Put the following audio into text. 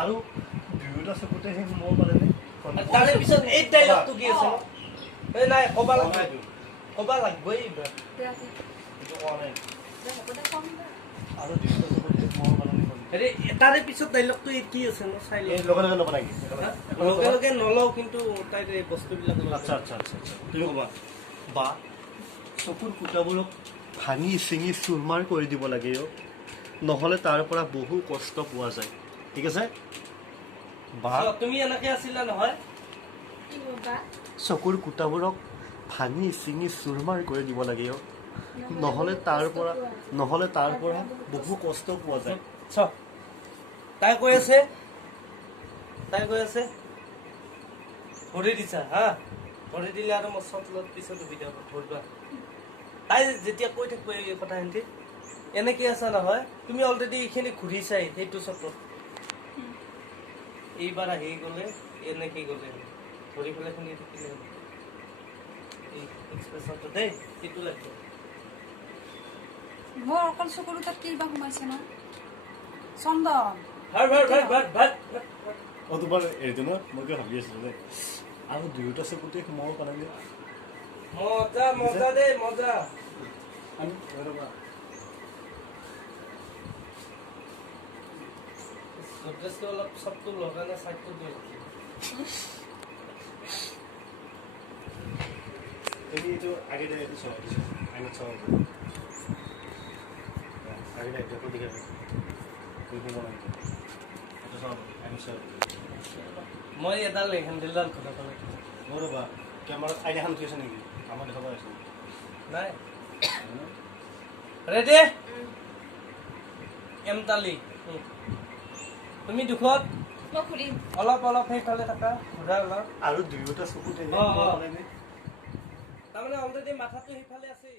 আৰু দুয়োটা চকুতে সেই মোৰ মানে তাৰে পিছত এই ডাইলগটো কি আছে এই নাই কবা লাগবই এইটো কোৱা নাই আৰু দুয়োটা চকুতে মোৰ মানে হেৰি তাৰে পিছত ডাইলগটো কি আছে ন চাই লওঁ লগে লগে ল'ব নেকি লগে লগে নলওঁ কিন্তু তাইৰ এই বস্তুবিলাক আচ্ছা আচ্ছা আচ্ছা আচ্ছা তুমি ক'বা বা চকুৰ ফুটাবোৰক ভাঙি চিঙি চুৰমাৰ কৰি দিব লাগে নহ'লে তাৰ পৰা বহু কষ্ট পোৱা যায় ঠিক আছে বা তুমি এনেকে আছিলা নহয় চকুৰ কুটাবোৰক ভাঙি চিঙি চুৰমাৰ কৰি দিব লাগে নহ'লে তাৰ পৰা বহু কষ্ট পোৱা যায় তাই কৈ আছে ভৰি দিছা হা ভৰি দিলে আৰু মোৰ চটলত পিছত সুবিধা হ'ব ভৰিবা তাই যেতিয়া কৈ থাকিব এই কথাখিনি এনেকে আছা নহয় তুমি অলৰেডি এইখিনি ঘূৰিছাই সেইটো চটত এইবাৰ আহি গ'লে এনেকে গ'লে ভৰি পেলাই শুনি থাকিলে এই এক্সপ্ৰেছনটো দেই সেইটো লাগিব মোৰ অকল চকুৰ তাত কিবা সোমাইছে ন চন্দন তোমাৰ এইটো ন মই কিয় ভাবি আছিলো যে আৰু দুয়োটা চকুতে সোমাব পাৰে মজা মজা দেই মজা আমি অলপ চবটো লগালে চাইডটো দিওঁ এইটো আগে দে এইটো চাওঁ আগে চাওঁ আগে দে এইটো দেখে মই এডাল হেণ্ডেলডাল কথা ক'লে মোৰ ৰ'বা কেমেৰাত আইনাখন উঠি আছে নেকি আমাৰ দেখাব আছে নাই ৰেডি এমতালি তুমি দুখত অলপ অলপ সেইফালে থাকা ঘূৰা অলপ আৰু দুয়োটা চকুতে তাৰমানে অলৰেডি মাথাটো সেইফালে আছে